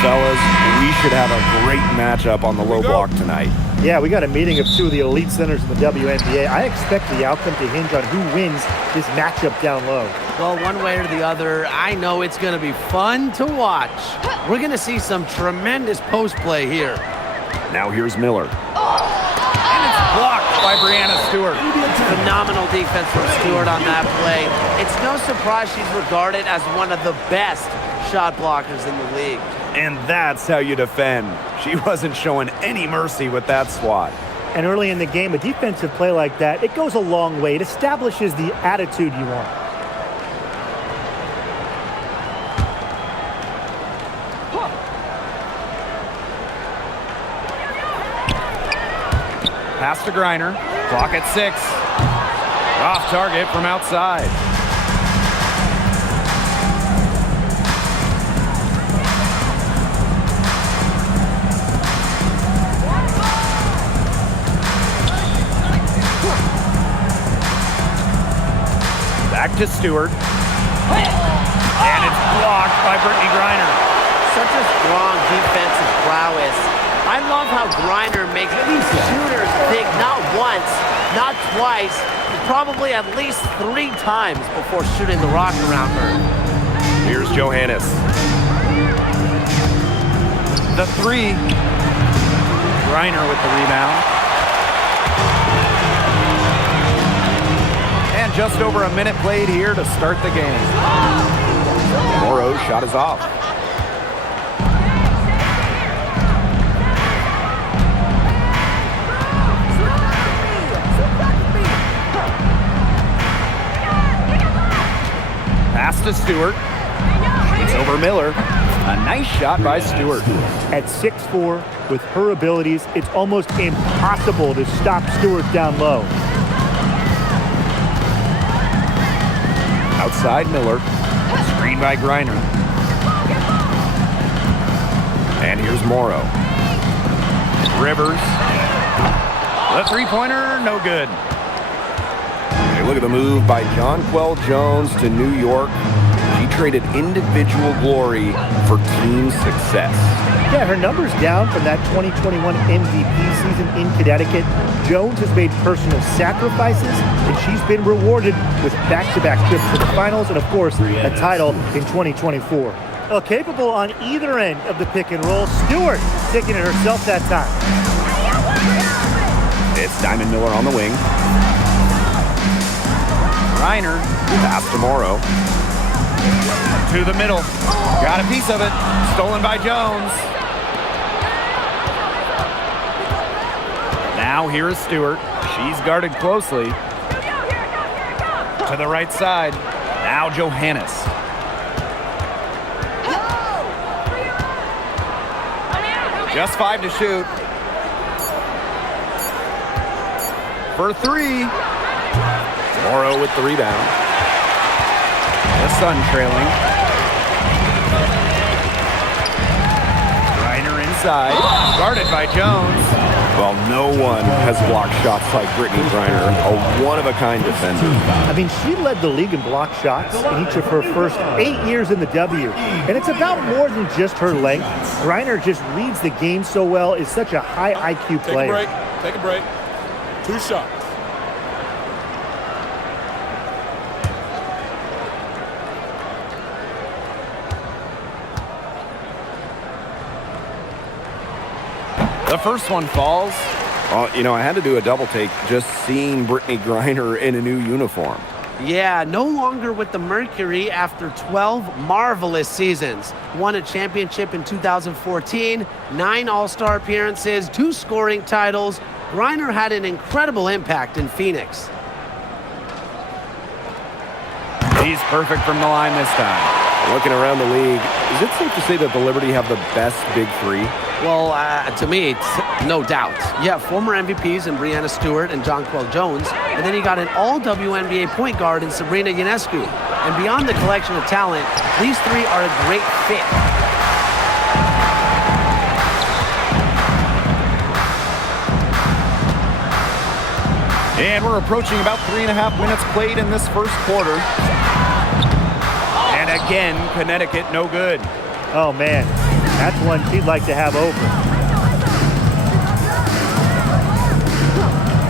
Fellas, we should have a great matchup on the low block tonight. Yeah, we got a meeting of two of the elite centers in the WNBA. I expect the outcome to hinge on who wins this matchup down low. Well, one way or the other, I know it's going to be fun to watch. We're going to see some tremendous post play here. Now here's Miller. And it's blocked by Breanna Stewart. Phenomenal defense from Stewart on that play. It's no surprise she's regarded as one of the best shot blockers in the league. And that's how you defend. She wasn't showing any mercy with that swat. And early in the game, a defensive play like that, it goes a long way. It establishes the attitude you want. Pass to Griner. Clock at 6. Off target from outside. Back to Stewart. And it's blocked by Brittany Griner. Such a strong defensive prowess. I love how Griner makes these shooters think not once, not twice, probably at least 3 times before shooting the rock around her. Here's Johannes. The 3. Griner with the rebound. And just over a minute played here to start the game. Morrow's shot is off. Pass to Stewart. It's over Miller. A nice shot by Stewart. At 6'4", with her abilities, it's almost impossible to stop Stewart down low. Outside Miller. Screen by Griner. And here's Morrow. Rivers. The three-pointer, no good. Hey, look at the move by Jonquel Jones to New York. She traded individual glory for team success. Yeah, her numbers down from that 2021 MVP season in Connecticut. Jones has made personal sacrifices, and she's been rewarded with back-to-back trips to the finals and, of course, a title in 2024. Well, capable on either end of the pick and roll. Stewart taking it herself that time. It's Diamond Miller on the wing. Griner. Pass to Morrow. To the middle. Got a piece of it. Stolen by Jones. Now here is Stewart. She's guarded closely. To the right side. Now Johannes. Just 5 to shoot. For 3. Morrow with the rebound. The Sun trailing. Griner inside. Guarded by Jones. Well, no one has blocked shots like Brittany Griner, a one-of-a-kind defender. I mean, she led the league in block shots in each of her first 8 years in the W. And it's about more than just her length. Griner just reads the game so well, is such a high IQ player. Take a break. 2 shots. The first one falls. Well, you know, I had to do a double take just seeing Brittany Griner in a new uniform. Yeah, no longer with the Mercury after 12 marvelous seasons. Won a championship in 2014, 9 All-Star appearances, 2 scoring titles. Griner had an incredible impact in Phoenix. He's perfect from the line this time. Looking around the league, is it safe to say that the Liberty have the best big 3? Well, to me, it's no doubt. You have former MVPs in Breanna Stewart and Jonquel Jones, and then you got an all-WNBA point guard in Sabrina Ionescu. And beyond the collection of talent, these 3 are a great fit. And we're approaching about 3.5 minutes played in this first quarter. And again, Connecticut no good. Oh, man. That's one she'd like to have over.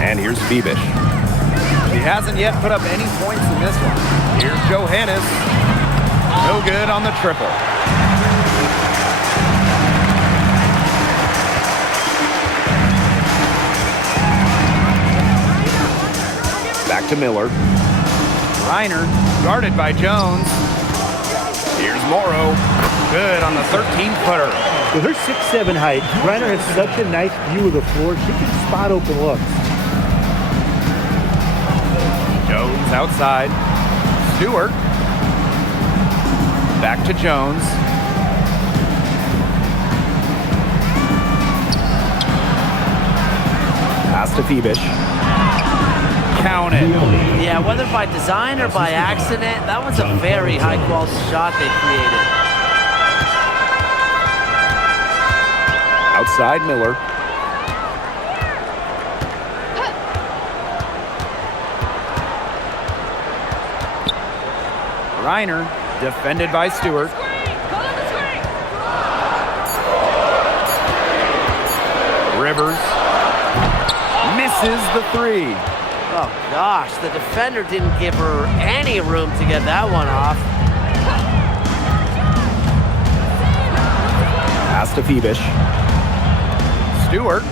And here's Phoebish. She hasn't yet put up any points in this one. Here's Johannes. No good on the triple. Back to Miller. Reiner guarded by Jones. Here's Morrow. Good on the 13-footer. With her 6'7" height, Reiner has such a nice view of the floor. She can spot open looks. Jones outside. Stewart. Back to Jones. Pass to Phoebish. Count it. Yeah, whether by design or by accident, that was a very high-quality shot they created. Outside Miller. Reiner defended by Stewart. Rivers misses the three. Oh, gosh, the defender didn't give her any room to get that one off. Pass to Phoebish. Stewart.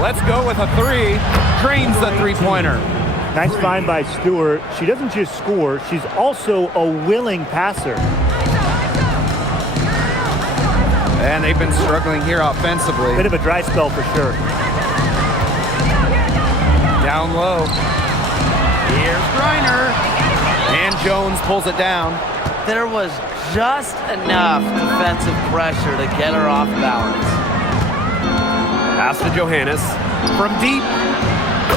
Let's go with a three. Drains the three-pointer. Nice find by Stewart. She doesn't just score, she's also a willing passer. And they've been struggling here offensively. Bit of a dry spell for sure. Down low. Here's Reiner. And Jones pulls it down. There was just enough defensive pressure to get her off balance. Pass to Johannes. From deep.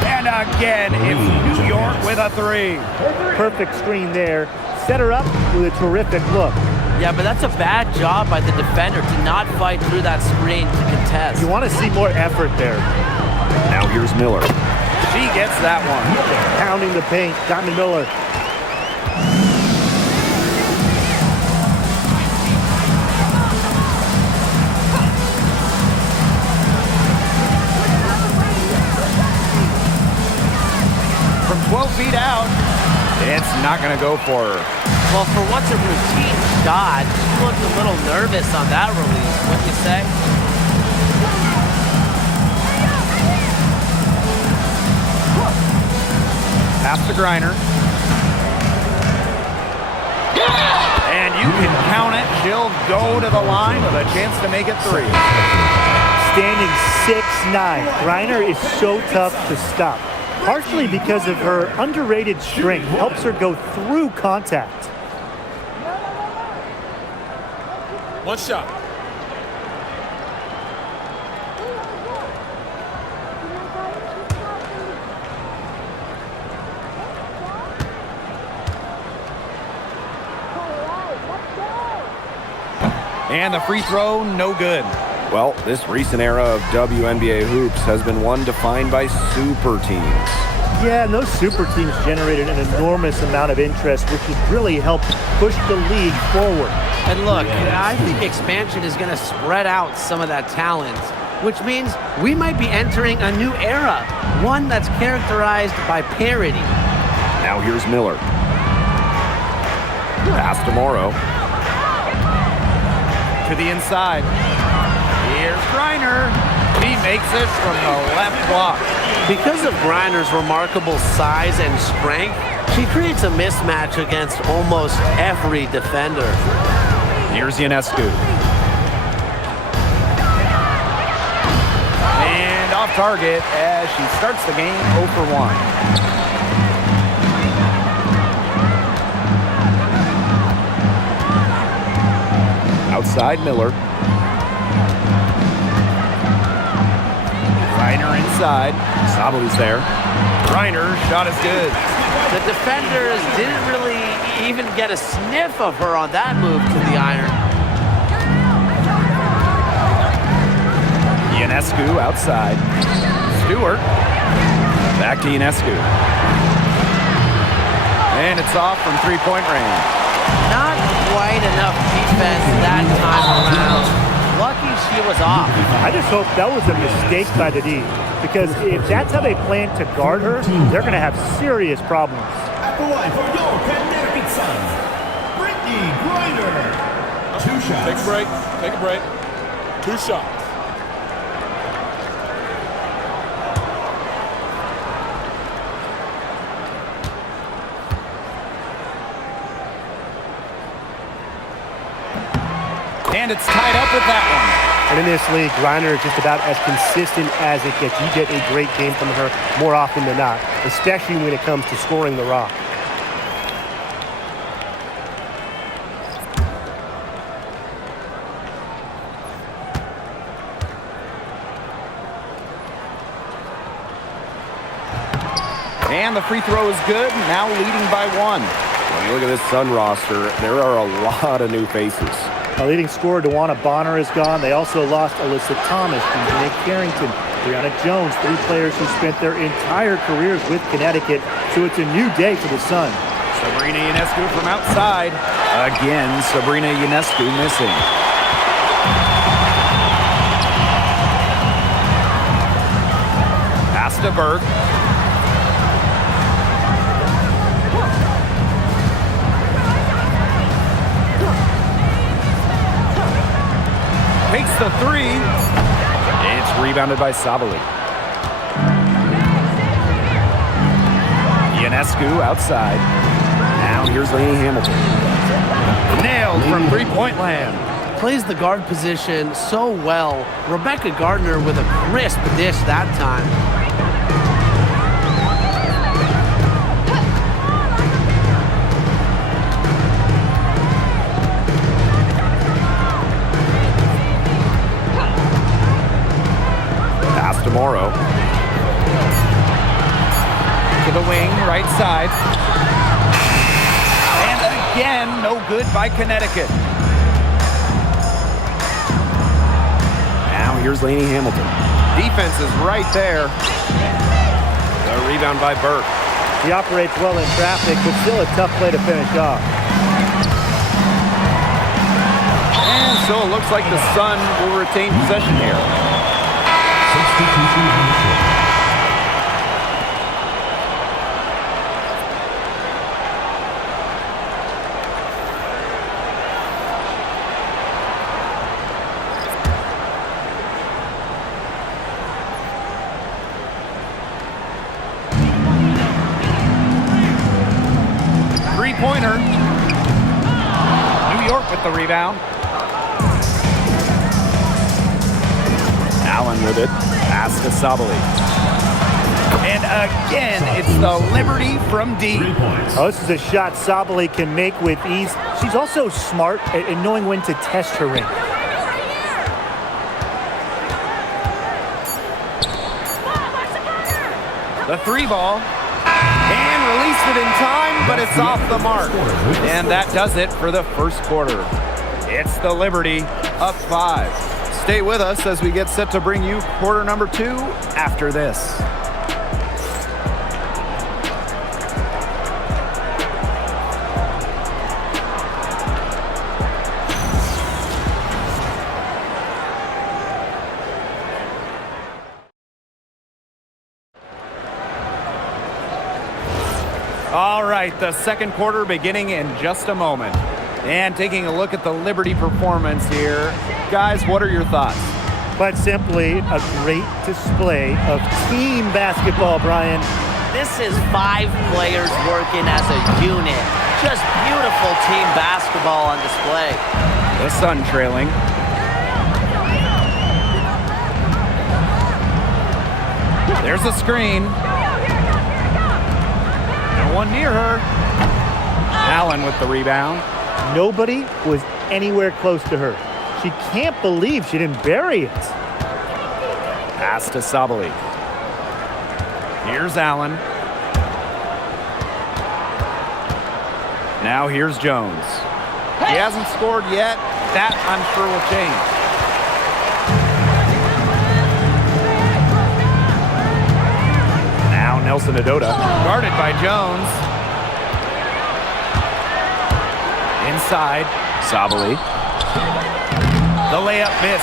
And again, it's New York with a three. Perfect screen there. Set her up with a terrific look. Yeah, but that's a bad job by the defender to not fight through that screen to contest. You want to see more effort there. Now here's Miller. She gets that one. Pounding the paint. Diamond Miller. From 12 feet out, it's not going to go for her. Well, for what's a routine shot, she looked a little nervous on that release, wouldn't you say? Pass to Griner. And you can count it. She'll go to the line with a chance to make it three. Standing 6'9". Griner is so tough to stop. Partially because of her underrated strength. Helps her go through contact. One shot. And the free throw, no good. Well, this recent era of WNBA hoops has been one defined by super teams. Yeah, and those super teams generated an enormous amount of interest, which has really helped push the league forward. And look, I think expansion is going to spread out some of that talent, which means we might be entering a new era, one that's characterized by parity. Now here's Miller. Pass to Morrow. To the inside. Here's Griner. He makes it from the left block. Because of Griner's remarkable size and strength, she creates a mismatch against almost every defender. Here's Ionescu. And off target as she starts the game 0 for 1. Outside Miller. Reiner inside. Sabalu's there. Reiner, shot is good. The defenders didn't really even get a sniff of her on that move to the iron. Ionescu outside. Stewart. Back to Ionescu. And it's off from three-point range. Not quite enough defense that time around. Lucky she was off. I just hope that was a mistake by the D, because if that's how they plan to guard her, they're going to have serious problems. At the line for your Connecticut Suns, Brittany Griner. 2 shots. Take a break. Take a break. 2 shots. And it's tied up with that one. And in this league, Griner is just about as consistent as it gets. You get a great game from her more often than not, especially when it comes to scoring the rock. And the free throw is good, now leading by 1. When you look at this Sun roster, there are a lot of new faces. Our leading scorer, DeWanna Bonner, is gone. They also lost Alyssa Thomas, Nick Carrington, Brianna Jones, 3 players who spent their entire careers with Connecticut. So it's a new day for the Sun. Sabrina Ionescu from outside. Again, Sabrina Ionescu missing. Pass to Berg. Takes the 3. It's rebounded by Sabali. Ionescu outside. Now here's Lainey Hamilton. Nailed from three-point land. Plays the guard position so well. Rebecca Gardner with a crisp dish that time. Tomorrow. To the wing, right side. And again, no good by Connecticut. Now here's Lainey Hamilton. Defense is right there. A rebound by Burke. He operates well in traffic, but still a tough play to finish off. And so it looks like the Sun will retain possession here. Substitution on the court. 3-pointer. New York with the rebound. Allen with it. Pass to Sabali. And again, it's the Liberty from deep. 3 points. Oh, this is a shot Sabali can make with ease. She's also smart at knowing when to test her ring. The 3 ball. And released it in time, but it's off the mark. And that does it for the first quarter. It's the Liberty up 5. Stay with us as we get set to bring you quarter number 2 after this. All right, the second quarter beginning in just a moment. And taking a look at the Liberty performance here. Guys, what are your thoughts? Quite simply, a great display of team basketball, Brian. This is 5 players working as a unit. Just beautiful team basketball on display. The Sun trailing. There's a screen. No one near her. Allen with the rebound. Nobody was anywhere close to her. She can't believe she didn't bury it. Pass to Sabali. Here's Allen. Now here's Jones. He hasn't scored yet. That, I'm sure, will change. Now Nelson Adota, guarded by Jones. inside. Sabali. The layup miss.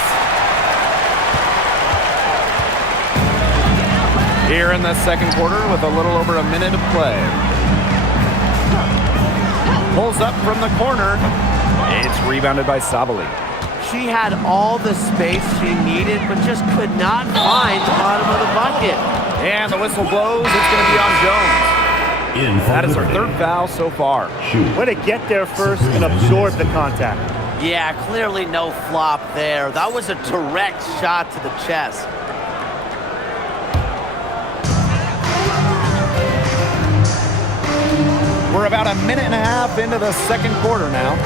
Here in the second quarter with a little over a minute of play. Pulls up from the corner. It's rebounded by Sabali. She had all the space she needed, but just could not find the bottom of the bucket. And the whistle blows. It's going to be on Jones. That is her third foul so far. Way to get there first and absorb the contact. Yeah, clearly no flop there. That was a direct shot to the chest. We're about a minute and a half into the second quarter now.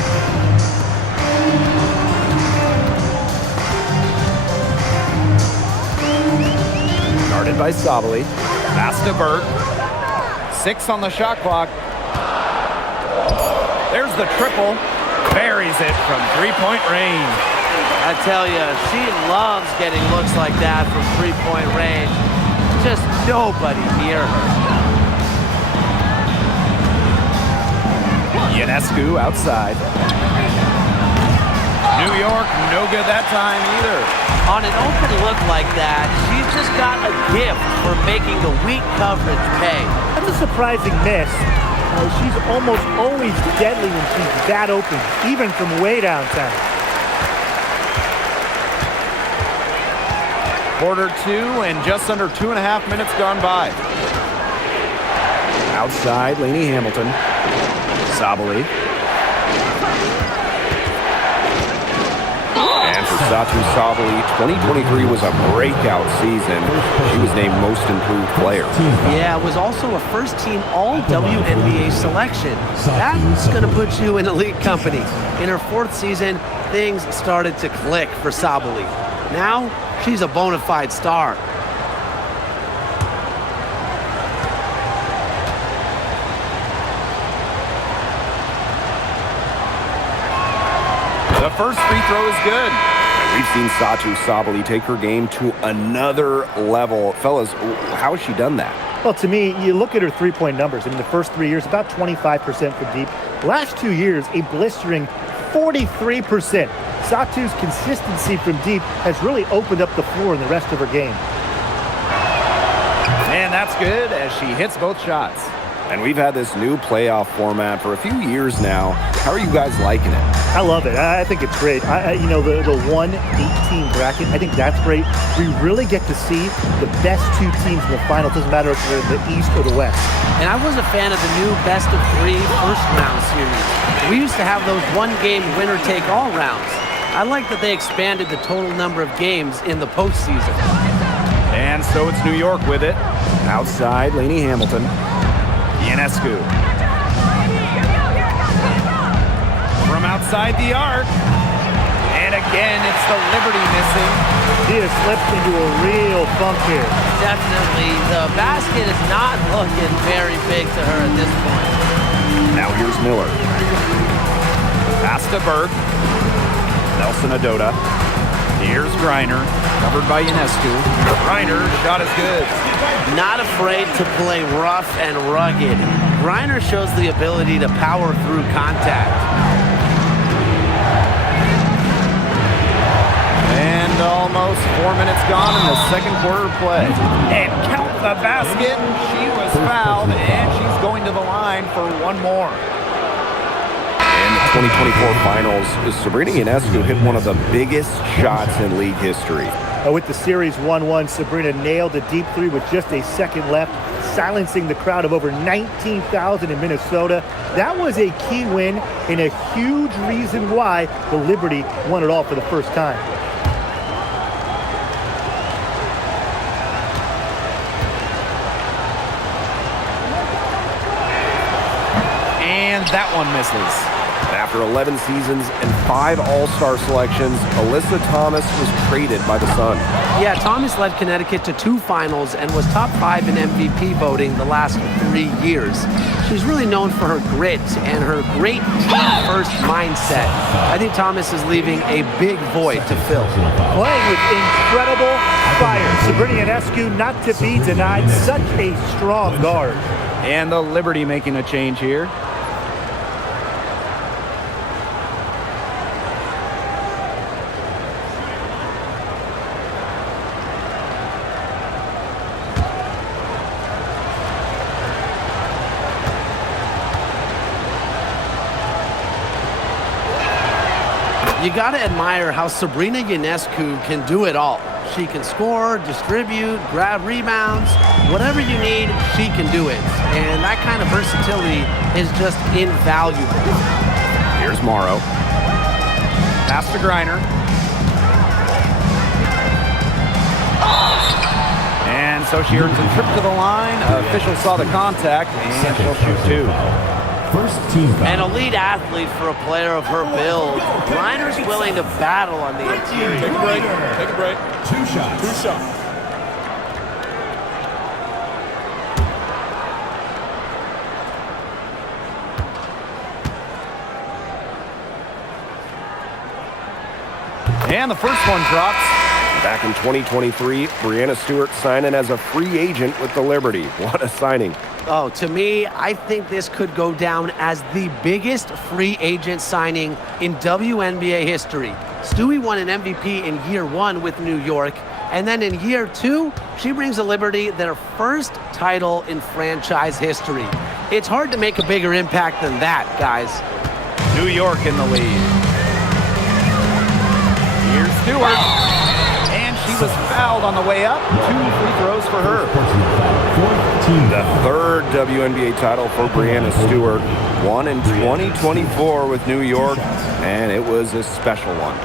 Guarded by Sabali. Pass to Burt. 6 on the shot clock. There's the triple. Buries it from three-point range. I tell you, she loves getting looks like that from three-point range. Just nobody near her. Ionescu outside. New York, no good that time either. On an open look like that, she's just got a gift for making the weak coverage pay. That's a surprising miss. She's almost always deadly when she's that open, even from way downtown. Quarter 2 and just under 2.5 minutes gone by. Outside, Lainey Hamilton. Sabali. And for Satu Sabali, 2023 was a breakout season. She was named Most Improved Player. Yeah, it was also a first-team All-WNBA selection. That's going to put you in elite company. In her 4th season, things started to click for Sabali. Now, she's a bona fide star. The first free throw is good. We've seen Satu Sabali take her game to another level. Fellas, how has she done that? Well, to me, you look at her three-point numbers. In the first 3 years, about 25% from deep. Last 2 years, a blistering 43%. Satu's consistency from deep has really opened up the floor in the rest of her game. And that's good as she hits both shots. And we've had this new playoff format for a few years now. How are you guys liking it? I love it. I think it's great. The 1-18 bracket, I think that's great. We really get to see the best 2 teams in the final. It doesn't matter if they're in the East or the West. And I was a fan of the new best-of-3 first-round series. We used to have those one-game winner-take-all rounds. I like that they expanded the total number of games in the postseason. And so it's New York with it. Outside, Lainey Hamilton. Ionescu. From outside the arc. And again, it's the Liberty missing. She has slipped into a real funk here. Definitely, the basket is not looking very big to her at this point. Now here's Miller. Pass to Burt. Nelson Adota. Here's Griner, covered by Ionescu. Griner, shot is good. Not afraid to play rough and rugged. Griner shows the ability to power through contact. And almost 4 minutes gone in the second quarter of play. And count the basket. She was fouled, and she's going to the line for one more. In the 2024 finals, Sabrina Ionescu hit one of the biggest shots in league history. With the series 1-1, Sabrina nailed a deep 3 with just a second left, silencing the crowd of over 19,000 in Minnesota. That was a key win and a huge reason why the Liberty won it all for the first time. And that one misses. After 11 seasons and 5 All-Star selections, Alyssa Thomas was traded by the Sun. Yeah, Thomas led Connecticut to 2 finals and was top 5 in MVP voting the last 3 years. She's really known for her grit and her great team-first mindset. I think Thomas is leaving a big void to fill. Playing with incredible fire. Sabrina Ionescu, not to be denied, such a strong guard. And the Liberty making a change here. You got to admire how Sabrina Ionescu can do it all. She can score, distribute, grab rebounds. Whatever you need, she can do it. And that kind of versatility is just invaluable. Here's Morrow. Pass to Griner. And so she earns a trip to the line. Official saw the contact, and she'll shoot two. First team foul. An elite athlete for a player of her build. Griner's willing to battle on the interior. Take a break. Take a break. Two shots. Two shots. And the first one drops. Back in 2023, Breanna Stewart signing as a free agent with the Liberty. What a signing. Oh, to me, I think this could go down as the biggest free agent signing in WNBA history. Stewie won an MVP in year 1 with New York, and then in year 2, she brings the Liberty their first title in franchise history. It's hard to make a bigger impact than that, guys. New York in the lead. Here's Stewart. And she was fouled on the way up. 2 free throws for her. The third WNBA title for Breanna Stewart. Won in 2024 with New York, and it was a special one.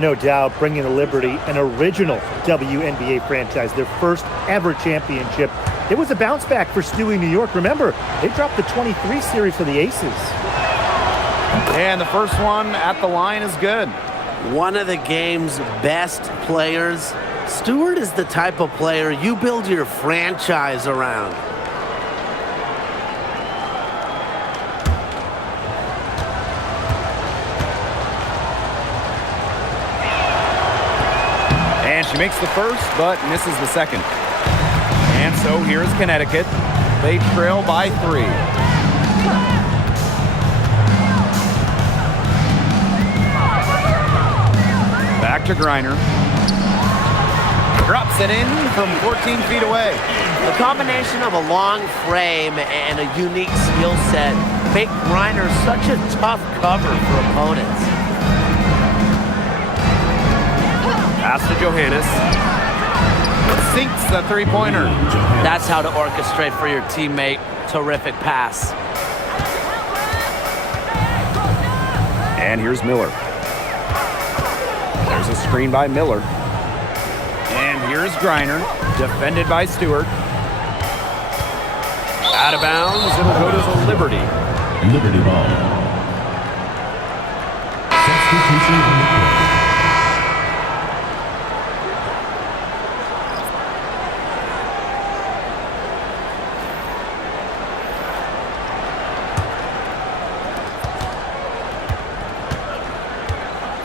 No doubt, bringing the Liberty an original WNBA franchise, their first ever championship. It was a bounce back for Stewie New York. Remember, they dropped the 23 series for the Aces. And the first one at the line is good. One of the game's best players. Stewart is the type of player you build your franchise around. And she makes the first, but misses the second. And so here's Connecticut. They trail by 3. Back to Griner. Drops it in from 14 feet away. The combination of a long frame and a unique skill set make Griner such a tough cover for opponents. Pass to Johannes. Sinks the three-pointer. That's how to orchestrate for your teammate. Terrific pass. And here's Miller. There's a screen by Miller. And here's Griner, defended by Stewart. Out of bounds, it'll go to the Liberty. Liberty ball. Substitution on the court.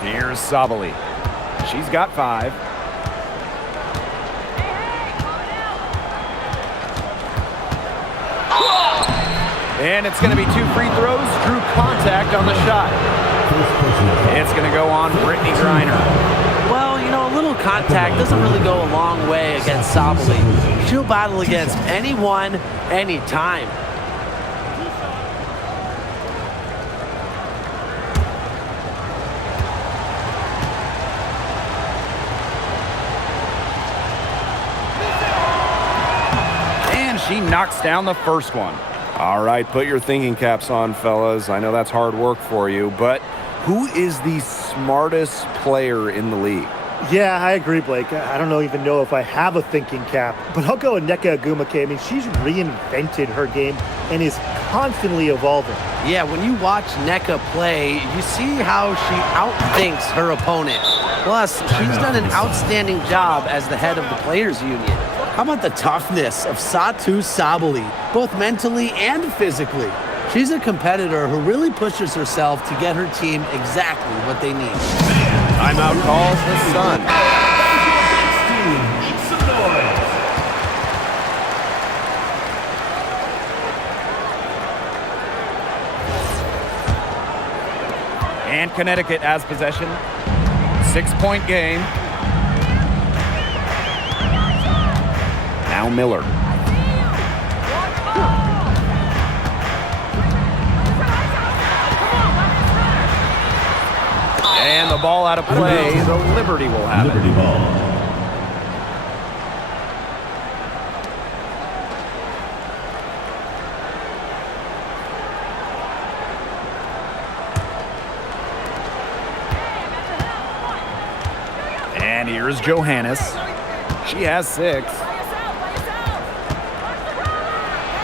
Here's Sabali. She's got 5. And it's going to be 2 free throws. Drew contact on the shot. It's going to go on Brittany Griner. Well, you know, a little contact doesn't really go a long way against Sabali. She'll battle against anyone, anytime. And she knocks down the first one. All right, put your thinking caps on, fellas. I know that's hard work for you, but who is the smartest player in the league? Yeah, I agree, Blake. I don't even know if I have a thinking cap, but I'll go with Nneka Ogwumike. I mean, she's reinvented her game and is constantly evolving. Yeah, when you watch Nneka play, you see how she outthinks her opponent. Plus, she's done an outstanding job as the head of the Players Union. How about the toughness of Satou Sabali, both mentally and physically? She's a competitor who really pushes herself to get her team exactly what they need. Timeout calls the Sun. Make some noise. And Connecticut has possession. 6-point game. Now Miller. And the ball out of play. The Liberty will have Liberty it. ball. And here's Johannes. She has 6.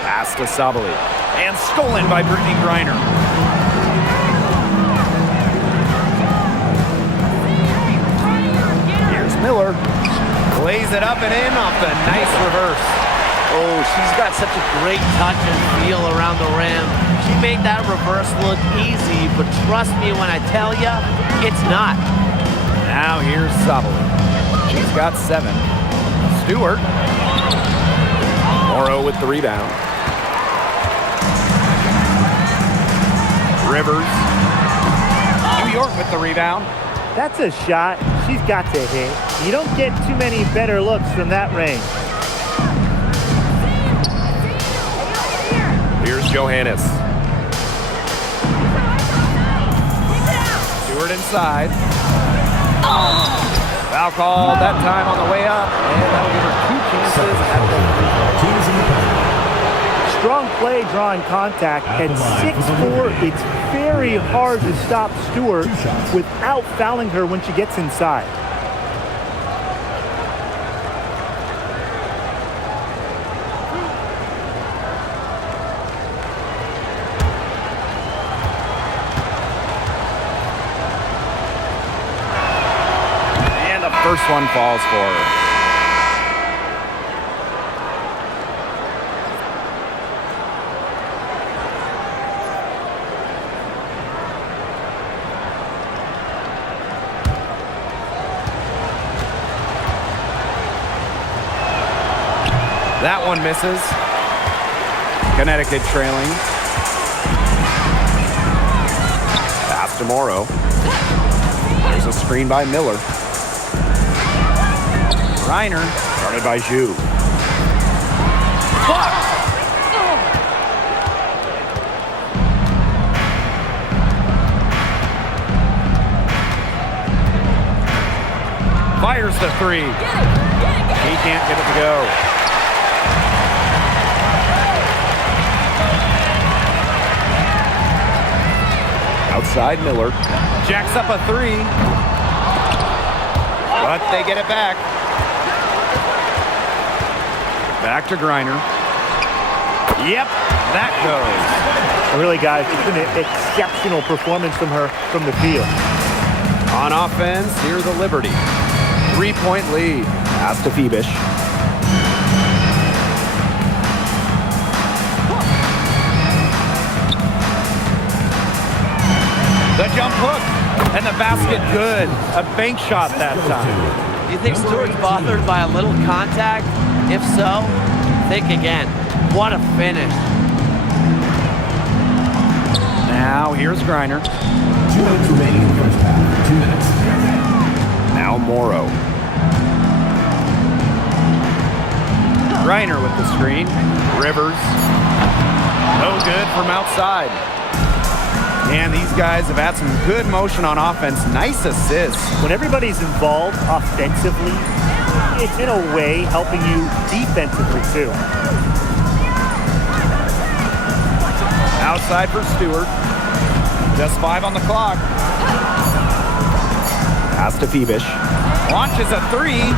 Pass to Sabali. And stolen by Brittany Griner. Here's Miller. Lays it up and in off the nice reverse. Oh, she's got such a great touch and feel around the rim. She made that reverse look easy, but trust me when I tell you, it's not. Now here's Sabali. She's got 7. Stewart. Morrow with the rebound. Rivers. New York with the rebound. That's a shot she's got to hit. You don't get too many better looks from that range. Here's Johannes. Stewart inside. Foul call that time on the way up. And that'll give her 2 chances at the Teams in the paint. Strong play drawing contact. At 6'4", it's very hard to stop Stewart without fouling her when she gets inside. And the first one falls for her. That one misses. Connecticut trailing. Pass to Morrow. There's a screen by Miller. Reiner. Guarded by Zhu. Fires the 3. He can't get it to go. Outside Miller. Jacks up a 3. But they get it back. Back to Griner. Yep, that goes. Really, guys, it's been an exceptional performance from her from the field. On offense, here's the Liberty. 3-point lead. Pass to Phoebish. The jump hook and the basket good. A bank shot that time. Do you think Stewart's bothered by a little contact? If so, think again. What a finish. Now here's Griner. 2 minutes remaining in the first half. 2 minutes. Now Morrow. Griner with the screen. Rivers. No good from outside. And these guys have had some good motion on offense. Nice assists. When everybody's involved offensively, it's in a way helping you defensively too. Outside for Stewart. Just 5 on the clock. Pass to Phoebish. Launches a 3.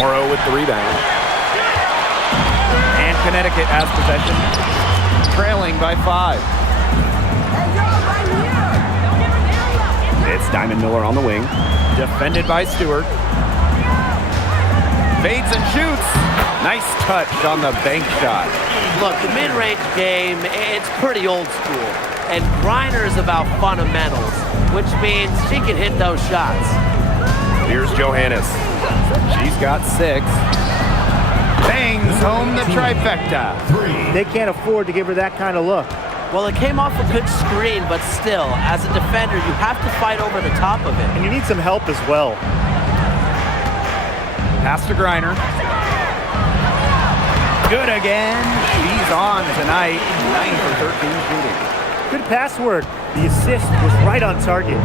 Morrow with the rebound. And Connecticut has possession. Trailing by 5. It's Diamond Miller on the wing. Defended by Stewart. Fades and shoots. Nice touch on the bank shot. Look, the mid-range game, it's pretty old school. And Griner is about fundamentals, which means she can hit those shots. Here's Johannes. She's got 6. Bangs home the trifecta. 3. They can't afford to give her that kind of look. Well, it came off a good screen, but still, as a defender, you have to fight over the top of it. And you need some help as well. Pass to Griner. Good again. She's on tonight. 9 for 13 shooting. Good pass work. The assist was right on target.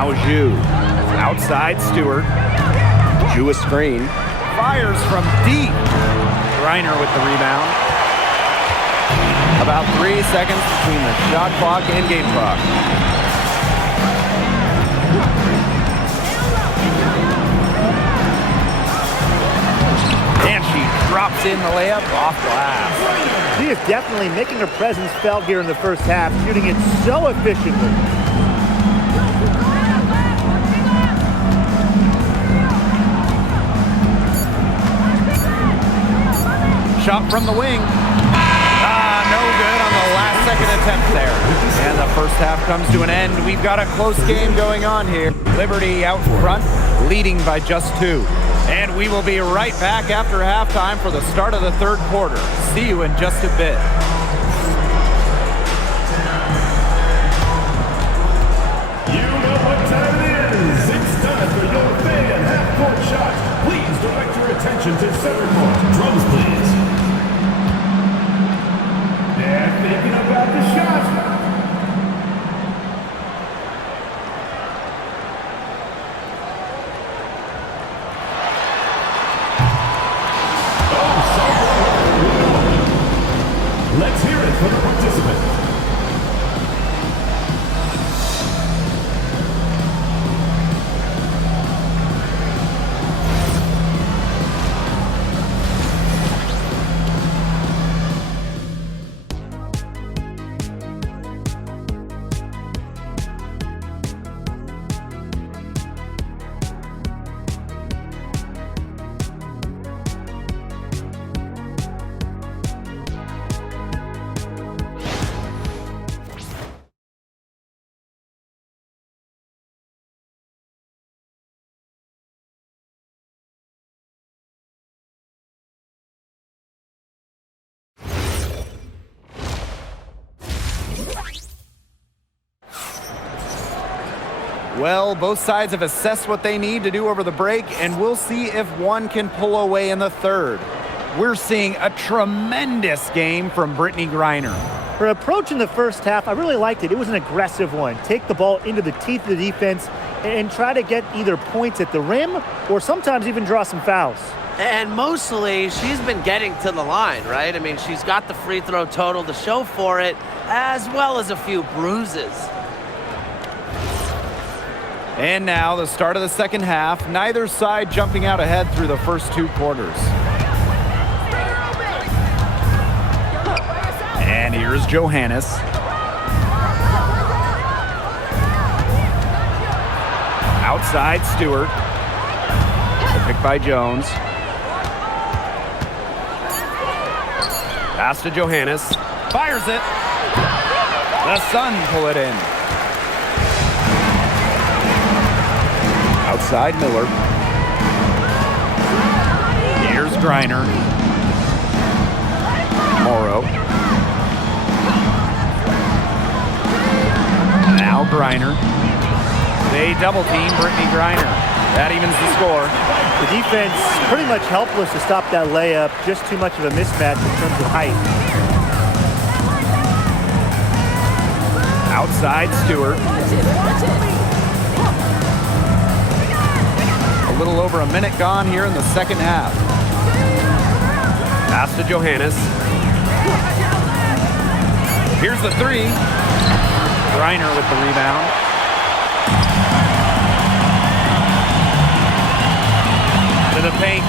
Now Zhu. Outside Stewart. Zhu a screen. Fires from deep. Griner with the rebound. About 3 seconds between the shot clock and game clock. And she drops in the layup off glass. She is definitely making her presence felt here in the first half, shooting it so efficiently. Shot from the wing. No good on the last second attempt there. And the first half comes to an end. We've got a close game going on here. Liberty out front, leading by just 2. And we will be right back after halftime for the start of the third quarter. See you in just a bit. You know what time it is. It's time for your fan half-court shot. Please direct your attention to center court. Drums, please. They're thinking about the shot. Let's hear it for the participant. Well, both sides have assessed what they need to do over the break, and we'll see if one can pull away in the third. We're seeing a tremendous game from Brittany Griner. Her approach in the first half, I really liked it. It was an aggressive one. Take the ball into the teeth of the defense and try to get either points at the rim or sometimes even draw some fouls. And mostly, she's been getting to the line, right? I mean, she's got the free throw total to show for it, as well as a few bruises. And now the start of the second half. Neither side jumping out ahead through the first 2 quarters. And here's Johannes. Outside Stewart. Picked by Jones. Pass to Johannes. Fires it. The Suns pull it in. Outside Miller. Here's Griner. Morrow. Now Griner. They double team Brittany Griner. That evens the score. The defense pretty much helpless to stop that layup. Just too much of a mismatch in terms of height. Outside Stewart. A little over a minute gone here in the second half. Pass to Johannes. Here's the 3. Griner with the rebound. To the paint.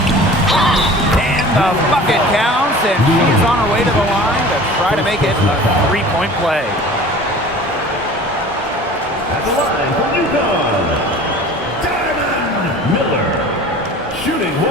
And the bucket counts, and she's on her way to the line to try to make it a 3-point play. At the line for UConn, Diamond Miller, shooting 1.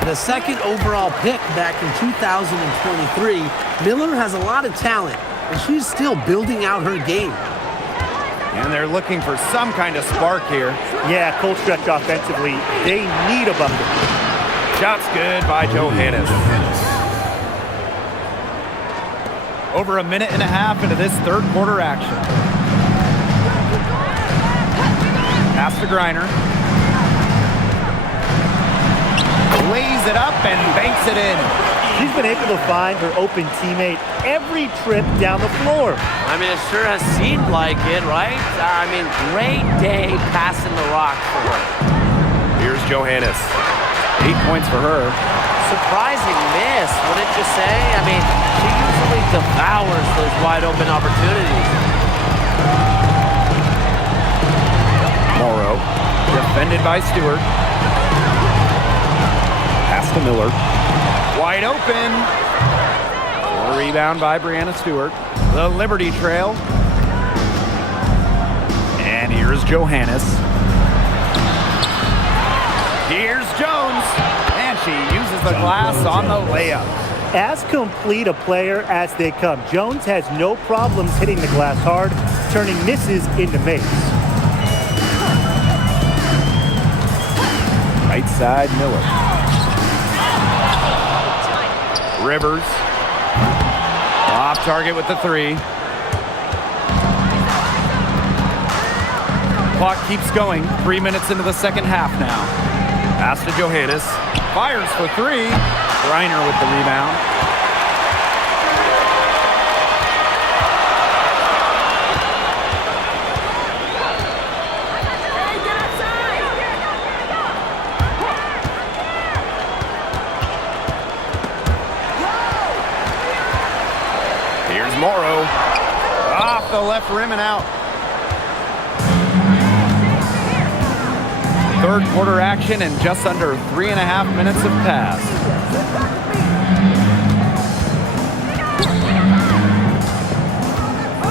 The second overall pick back in 2023, Miller has a lot of talent, and she's still building out her game. And they're looking for some kind of spark here. Yeah, cold stretch offensively. They need a bucket. Shot's good by Johannes. Over a minute and a half into this third quarter action. Pass to Griner. Lays it up and banks it in. She's been able to find her open teammate every trip down the floor. I mean, it sure has seemed like it, right? I mean, great day passing the rock for her. Here's Johannes. 8 points for her. Surprising miss, wouldn't you say? I mean, she usually devours those wide open opportunities. Morrow, defended by Stewart. Pass to Miller. Wide open. A rebound by Brianna Stewart. The Liberty trail. And here's Johannes. Here's Jones. And she uses the glass on the layup. As complete a player as they come, Jones has no problems hitting the glass hard, turning misses into makes. Right side, Miller. Rivers. Off target with the three. Clock keeps going. 3 minutes into the second half now. Pass to Johannes. Fires for three. Griner with the rebound. Here's Morrow. Off the left rim and out. Third quarter action and just under 3.5 minutes have passed.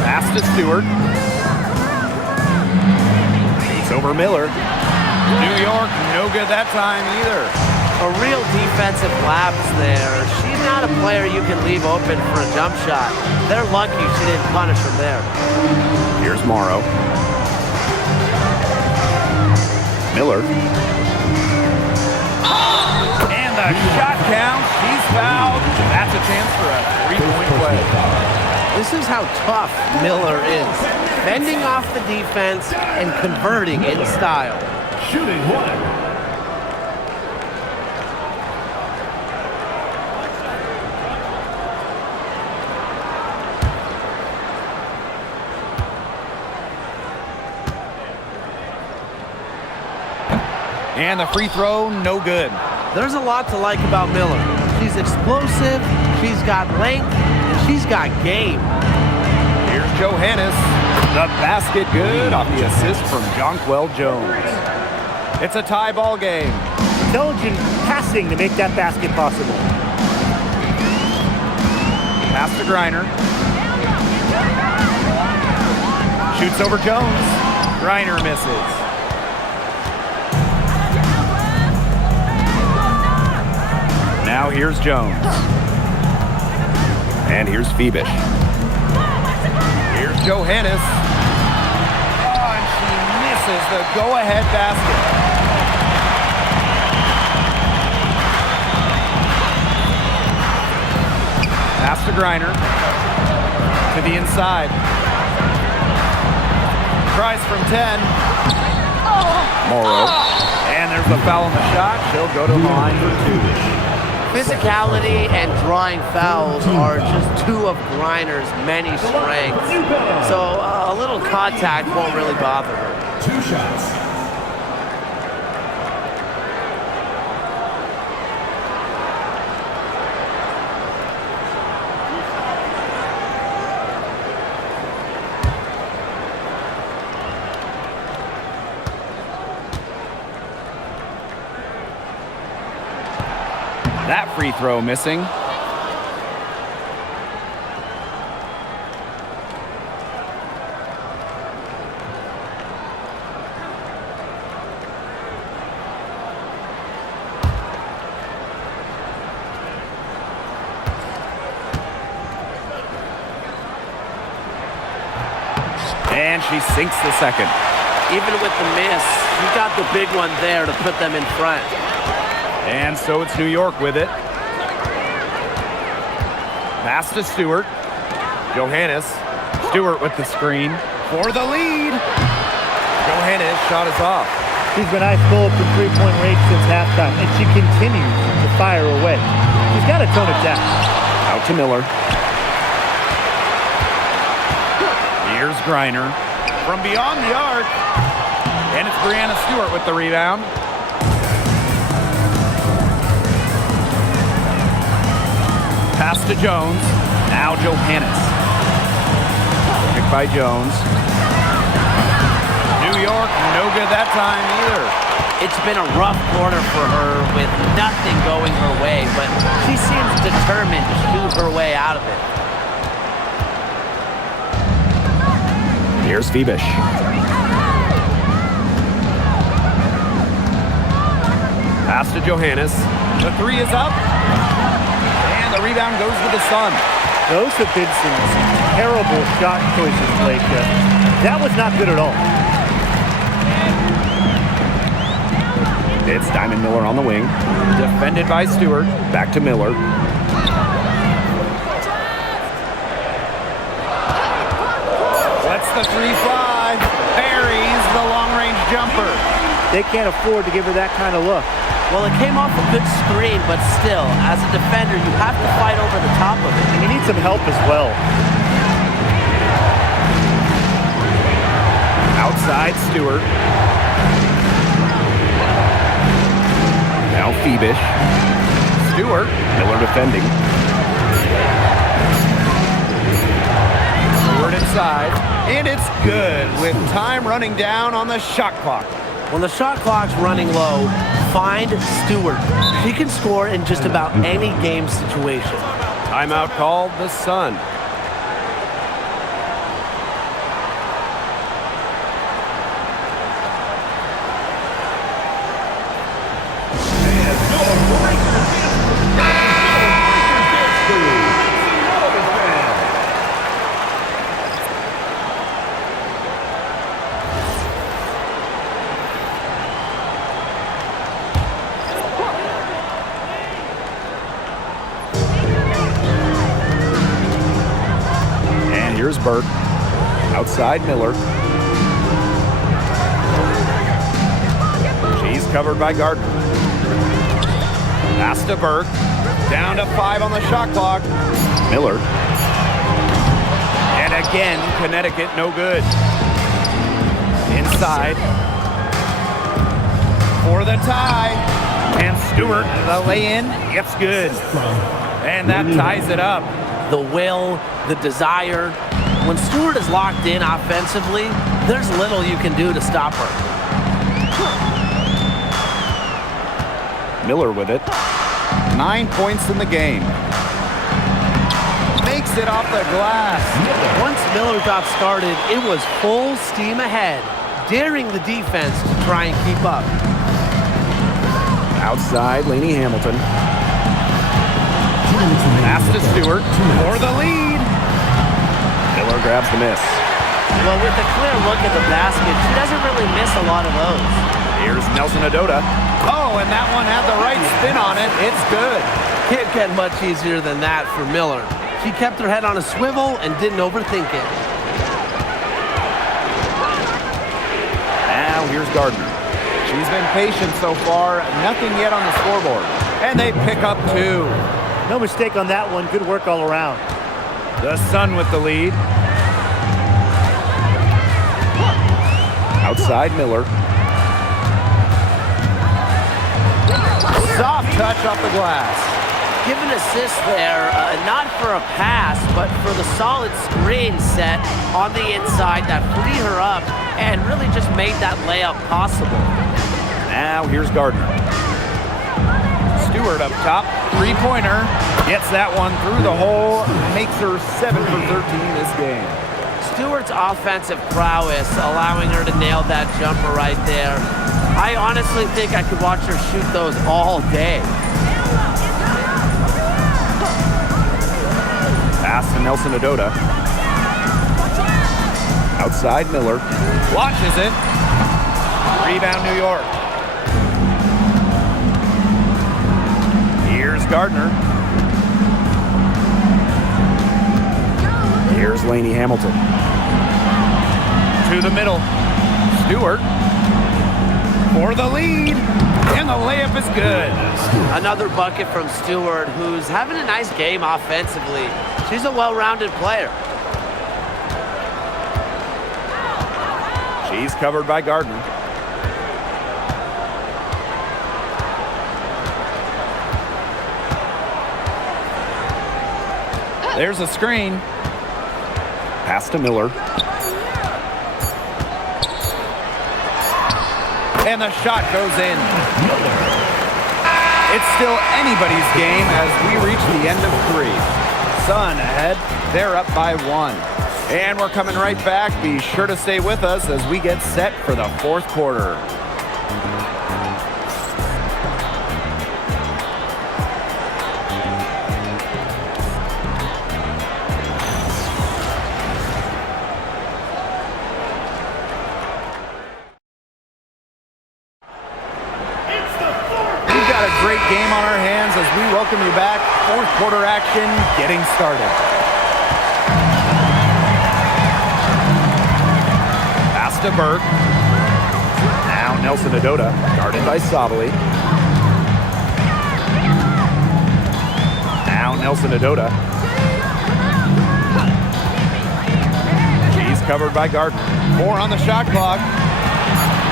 Pass to Stewart. It's over Miller. New York, no good that time either. A real defensive lapse there. She's not a player you can leave open for a jump shot. They're lucky she didn't punish her there. Here's Morrow. Miller. And the shot count. She's fouled. That's a chance for a three-point play. This is how tough Miller is. Fending off the defense and converting in style. Shooting one. And the free throw, no good. There's a lot to like about Miller. She's explosive, she's got length, and she's got game. Here's Johannes. The basket good off the assist from Jonquel Jones. It's a tie ball game. Intelligent passing to make that basket possible. Pass to Griner. Shoots over Jones. Griner misses. Now here's Jones. And here's Phoebish. Here's Johannes. Oh, and she misses the go-ahead basket. Pass to Griner. To the inside. Tries from 10. Morrow. And there's the foul on the shot. She'll go to the line for two. Physicality and drawing fouls are just two of Griner's many strengths. So a little contact won't really bother her. 2 shots. That free throw missing. And she sinks the second. Even with the miss, you got the big one there to put them in front. And so it's New York with it. Pass to Stewart. Johannes. Stewart with the screen for the lead. Johannes shot is off. She's been ice cold from three-point range since halftime, and she continues to fire away. She's got to tone it down. Out to Miller. Here's Griner from beyond the arc. And it's Brianna Stewart with the rebound. Pass to Jones. Now Johannes. Pick by Jones. New York, no good that time either. It's been a rough quarter for her with nothing going her way, but she seems determined to shoot her way out of it. Here's Phoebish. Pass to Johannes. The three is up. And the rebound goes to the Sun. Those have been some terrible shot choices, Blake. That was not good at all. It's Diamond Miller on the wing. Defended by Stewart. Back to Miller. Lets the three fly. Buries the long-range jumper. They can't afford to give her that kind of look. Well, it came off a good screen, but still, as a defender, you have to fight over the top of it. And you need some help as well. Outside Stewart. Now Phoebish. Stewart. Miller defending. Stewart inside. And it's good with time running down on the shot clock. When the shot clock's running low, find Stewart. She can score in just about any game situation. Timeout called the Sun. Here's Burke. Outside Miller. She's covered by Gardner. Pass to Burke. Down to 5 on the shot clock. Miller. And again, Connecticut no good. Inside. For the tie. And Stewart, the lay-in, gets good. And that ties it up. The will, the desire. When Stewart is locked in offensively, there's little you can do to stop her. Miller with it. 9 points in the game. Makes it off the glass. Once Miller got started, it was full steam ahead, daring the defense to try and keep up. Outside Lainey Hamilton. Pass to Stewart for the lead. Miller grabs the miss. Well, with a clear look at the basket, she doesn't really miss a lot of those. Here's Nelson Adota. Oh, and that one had the right spin on it. It's good. Can't get much easier than that for Miller. She kept her head on a swivel and didn't overthink it. Now here's Gardner. She's been patient so far. Nothing yet on the scoreboard. And they pick up 2. No mistake on that one. Good work all around. The Sun with the lead. Outside Miller. Soft touch off the glass. Give an assist there, not for a pass, but for the solid screen set on the inside that freed her up and really just made that layup possible. Now here's Gardner. Stewart up top. 3-pointer. Gets that one through the hole. Makes her 7 for 13 this game. Stewart's offensive prowess allowing her to nail that jumper right there. I honestly think I could watch her shoot those all day. Pass to Nelson Adota. Outside Miller. Watches it. Rebound New York. Here's Gardner. Here's Lainey Hamilton. To the middle. Stewart for the lead. And the layup is good. Another bucket from Stewart, who's having a nice game offensively. She's a well-rounded player. She's covered by Gardner. There's a screen. Pass to Miller. And the shot goes in. It's still anybody's game as we reach the end of 3. Sun ahead. They're up by 1. And we're coming right back. Be sure to stay with us as we get set for the 4th quarter. We've got a great game on our hands as we welcome you back. 4th quarter action getting started. Pass to Burke. Now Nelson Adota, guarded by Sabali. Now Nelson Adota. She's covered by Gardner. 4 on the shot clock.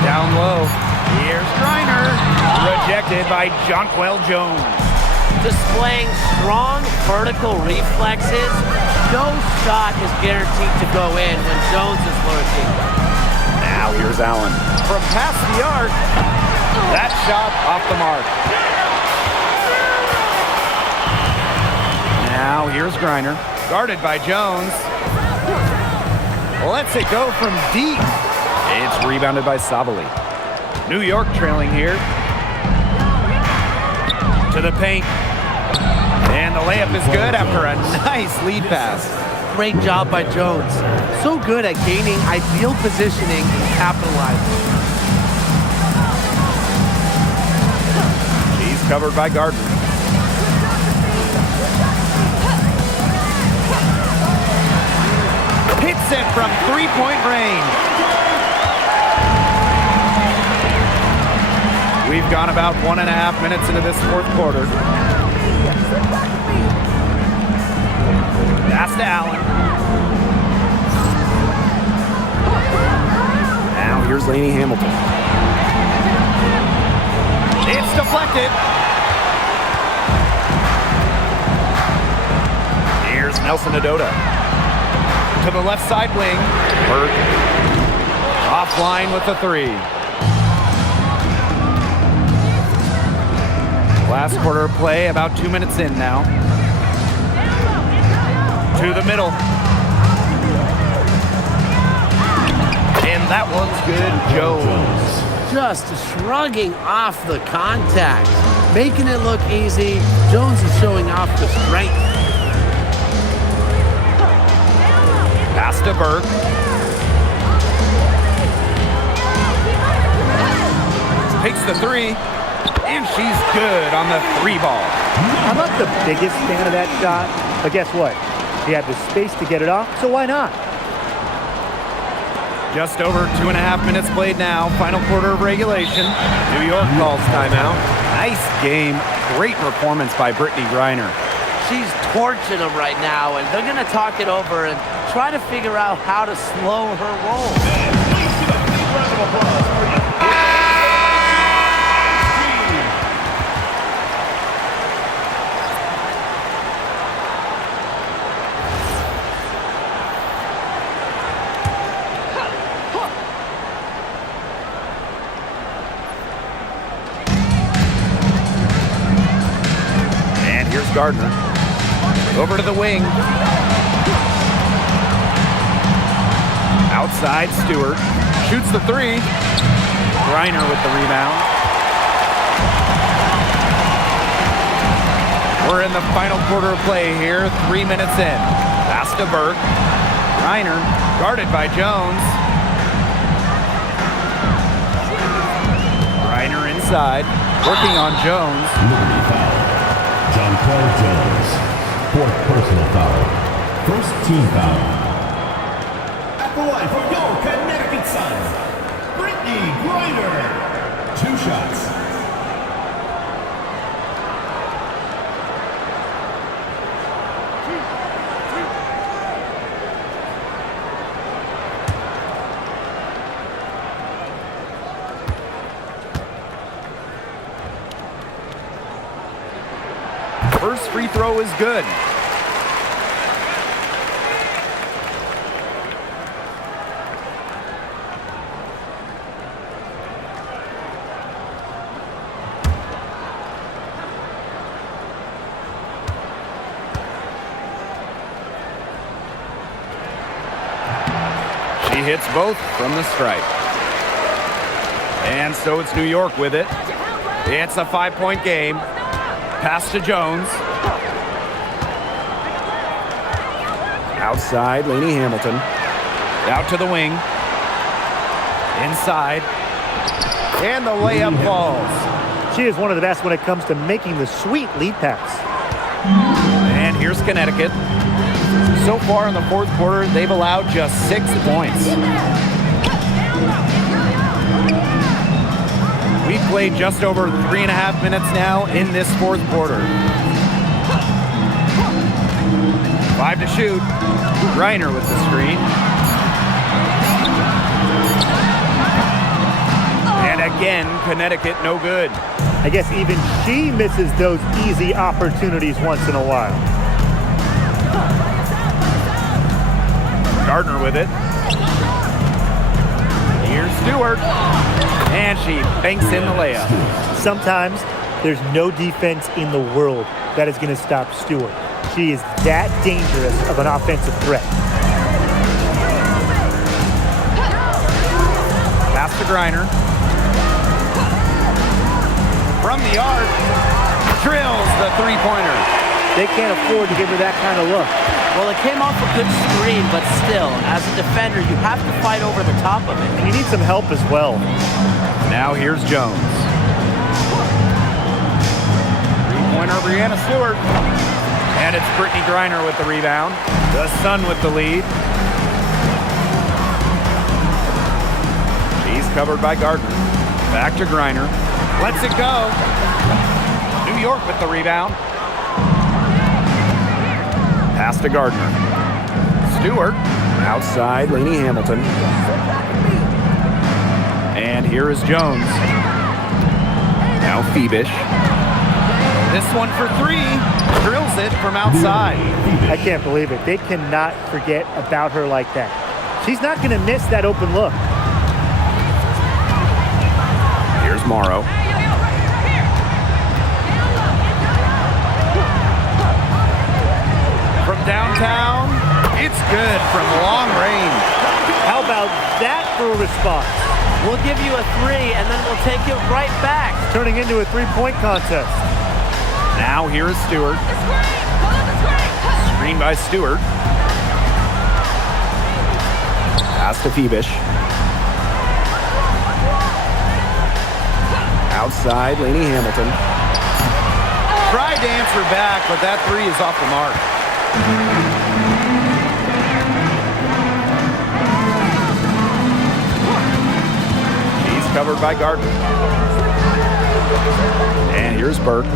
Down low. Here's Griner. Rejected by Jonquel Jones. Displaying strong vertical reflexes, no shot is guaranteed to go in when Jones is lurking. Now here's Allen. From past the arc, that shot off the mark. Now here's Griner, guarded by Jones. Lets it go from deep. It's rebounded by Sabali. New York trailing here. To the paint. And the layup is good after a nice lead pass. Great job by Jones. So good at gaining ideal positioning and capitalizing. She's covered by Gardner. Hits it from 3-point range. We've gone about 1.5 minutes into this 4th quarter. Pass to Allen. Now here's Lainey Hamilton. It's deflected. Here's Nelson Adota. To the left side wing. Burke. Offline with the 3. Last quarter of play, about 2 minutes in now. To the middle. And that one's good. Jones. Just shrugging off the contact, making it look easy. Jones is showing off the strength. Pass to Burke. Takes the 3. And she's good on the 3 ball. I'm not the biggest fan of that shot, but guess what? He had the space to get it off, so why not? Just over 2.5 minutes played now. Final quarter of regulation. New York calls timeout. Nice game. Great performance by Brittany Griner. She's torching them right now, and they're going to talk it over and try to figure out how to slow her roll. Please give a big round of applause for you. Gardner. Over to the wing. Outside, Stewart. Shoots the 3. Griner with the rebound. We're in the final quarter of play here. 3 minutes in. Pass to Burke. Griner guarded by Jones. Griner inside. Working on Jones. Liberty foul. Jonquel Jones. 4th personal foul. 1st team foul. the line for your Connecticut Sun, Brittany Griner. 2 shots. First free throw is good. She hits both from the stripe. And so it's New York with it. It's a 5-point game. Pass to Jones. Outside, Lainey Hamilton. Out to the wing. Inside. And the layup falls. She is one of the best when it comes to making the sweet lead pass. And here's Connecticut. So far in the fourth quarter, they've allowed just 6 points. We've played just over 3.5 minutes now in this fourth quarter. 5 to shoot. Griner with the screen. And again, Connecticut no good. I guess even she misses those easy opportunities once in a while. Gardner with it. Here's Stewart. And she banks in the layup. Sometimes there's no defense in the world that is going to stop Stewart. She is that dangerous of an offensive threat. Pass to Griner. From the arc. Drills the three-pointer. They can't afford to give her that kind of look. Well, it came off a good screen, but still, as a defender, you have to fight over the top of it. And you need some help as well. Now here's Jones. Three-pointer, Brianna Stewart. And it's Brittany Griner with the rebound. The Sun with the lead. She's covered by Gardner. Back to Griner. Lets it go. New York with the rebound. Pass to Gardner. Stewart. Outside, Lainey Hamilton. And here is Jones. Now Phoebish. This one for 3. Drills it from outside. I can't believe it. They cannot forget about her like that. She's not going to miss that open look. Here's Morrow. From downtown, it's good from long range. How about that for a response? We'll give you a 3, and then we'll take it right back. Turning into a three-point contest. Now here is Stewart. Screen by Stewart. Pass to Phoebish. Outside, Lainey Hamilton. Tried to answer back, but that 3 is off the mark. He's covered by Gardner. And here's Burke.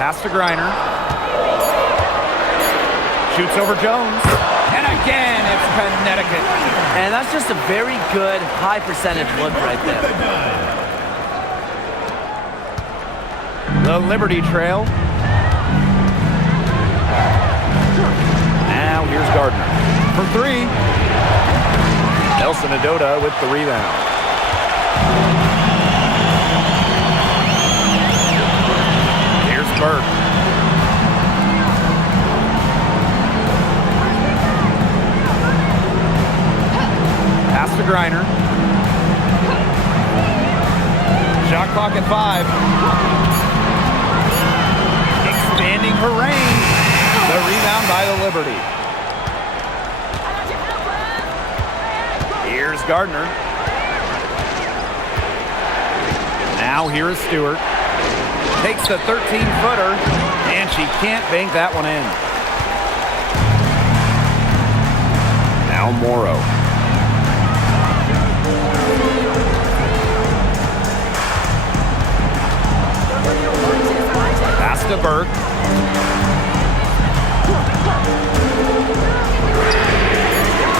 Pass to Griner. Shoots over Jones. And again, it's Connecticut. And that's just a very good high percentage look right there. The Liberty Trail. Now here's Gardner. For 3. Nelson Adota with the rebound. Here's Burke. Pass to Griner. Shot clock at 5. Expanding her range. The rebound by the Liberty. Here's Gardner. Now here is Stewart. Takes the 13-footer, and she can't bank that one in. Now Morrow. Pass to Burke.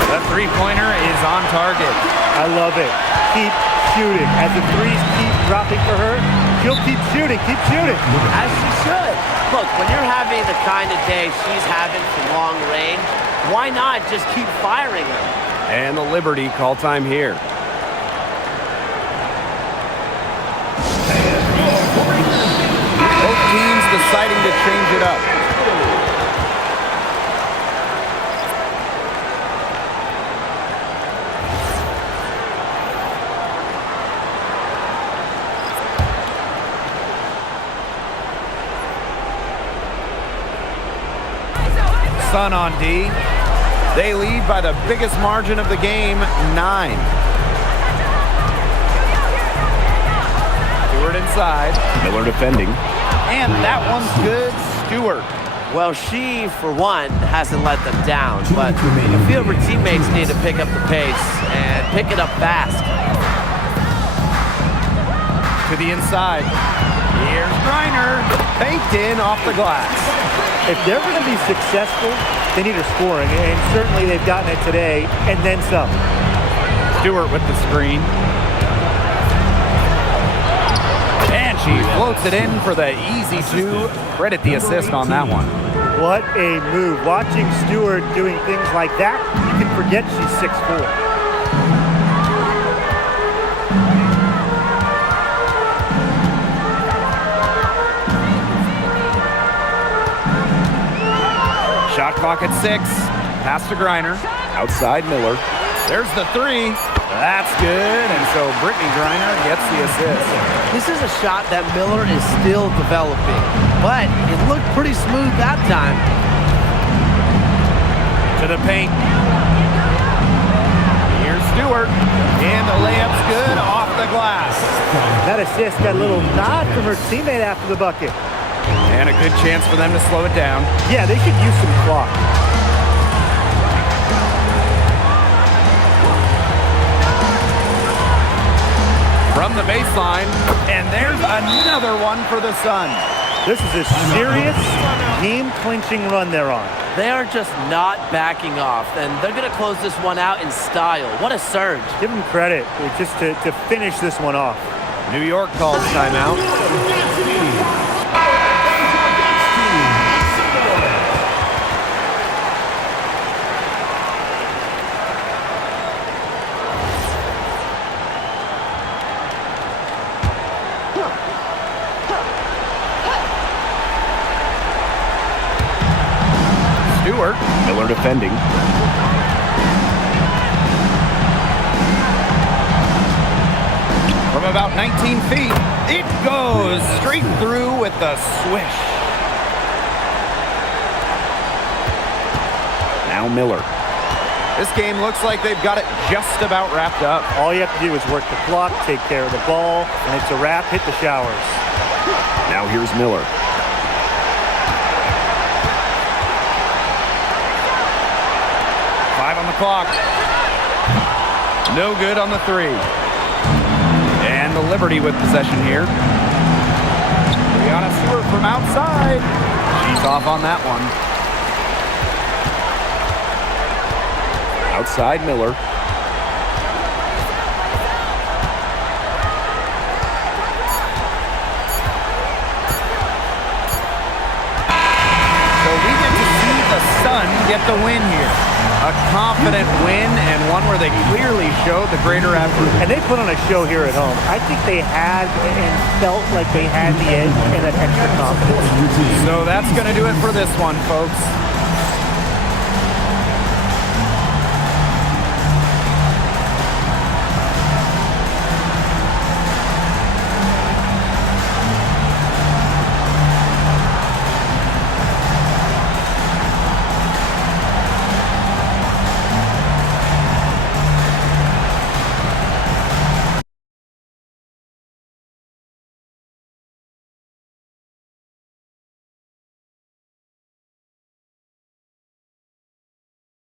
The three-pointer is on target. I love it. Keep shooting. As the threes keep dropping for her, she'll keep shooting. Keep shooting. As she should. Look, when you're having the kind of day she's having from long range, why not just keep firing her? And the Liberty call time here. Both teams deciding to change it up. Sun on D. They lead by the biggest margin of the game, 9. Stewart inside. Miller defending. And that one's good. Stewart. Well, she, for one, hasn't let them down, but a few of her teammates need to pick up the pace and pick it up fast. To the inside. Here's Griner. Baked in off the glass. If they're going to be successful, they need her scoring, and certainly they've gotten it today, and then some. Stewart with the screen. And she floats it in for the easy 2. Credit the assist on that one. What a move. Watching Stewart doing things like that, you can forget she's 6'4". Shot clock at 6. Pass to Griner. Outside Miller. There's the 3. That's good. And so Brittany Griner gets the assist. This is a shot that Miller is still developing, but it looked pretty smooth that time. To the paint. Here's Stewart. And the layup's good off the glass. That assist got a little nod from her teammate after the bucket. And a good chance for them to slow it down. Yeah, they should use some clock. From the baseline, and there's another one for the Sun. This is a serious game-clinching run they're on. They are just not backing off, and they're going to close this one out in style. What a surge. Give them credit just to finish this one off. New York calls timeout. Stewart. Miller defending. From about 19 feet, it goes straight through with the swish. Now Miller. This game looks like they've got it just about wrapped up. All you have to do is work the clock, take care of the ball, and it's a wrap. Hit the showers. Now here's Miller. On the clock. No good on the 3. And the Liberty with possession here. Brianna Stewart from outside. She's off on that one. Outside Miller. So we get to see the Sun get the win here. A confident win and one where they clearly showed the greater effort. And they put on a show here at home. I think they had and felt like they had the edge and that extra confidence. So that's going to do it for this one, folks.